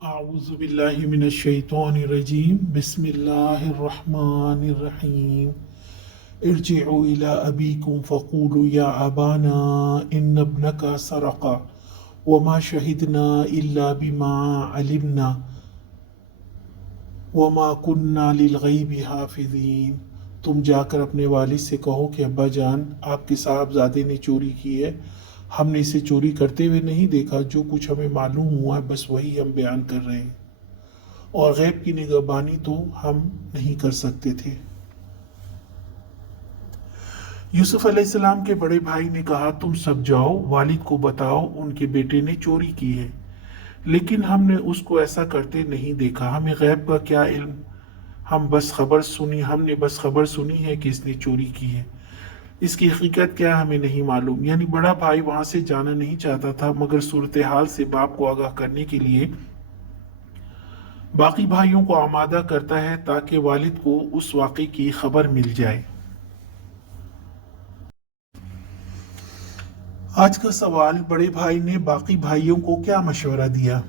أعوذ بالله من الشيطان الرجيم بسم الله الرحمن الرحيم ارجعوا إلى أبيكم فقولوا يا أبانا إن ابنك سرق وما شهدنا إلا بما علمنا وما كنا للغيب حافظين۔ تم جا کر اپنے والد سے کہو کہ ابا جان، آپ کے صاحبزادے نے چوری کی ہے، ہم نے اسے چوری کرتے ہوئے نہیں دیکھا، جو کچھ ہمیں معلوم ہوا ہے بس وہی ہم بیان کر رہے ہیں، اور غیب کی نگہبانی تو ہم نہیں کر سکتے تھے۔ یوسف علیہ السلام کے بڑے بھائی نے کہا تم سب جاؤ، والد کو بتاؤ ان کے بیٹے نے چوری کی ہے، لیکن ہم نے اس کو ایسا کرتے نہیں دیکھا، ہمیں غیب کا کیا علم، ہم نے بس خبر سنی ہے کہ اس نے چوری کی ہے، اس کی حقیقت کیا ہمیں نہیں معلوم۔ یعنی بڑا بھائی وہاں سے جانا نہیں چاہتا تھا، مگر صورتحال سے باپ کو آگاہ کرنے کے لیے باقی بھائیوں کو آمادہ کرتا ہے تاکہ والد کو اس واقعے کی خبر مل جائے۔ آج کا سوال، بڑے بھائی نے باقی بھائیوں کو کیا مشورہ دیا؟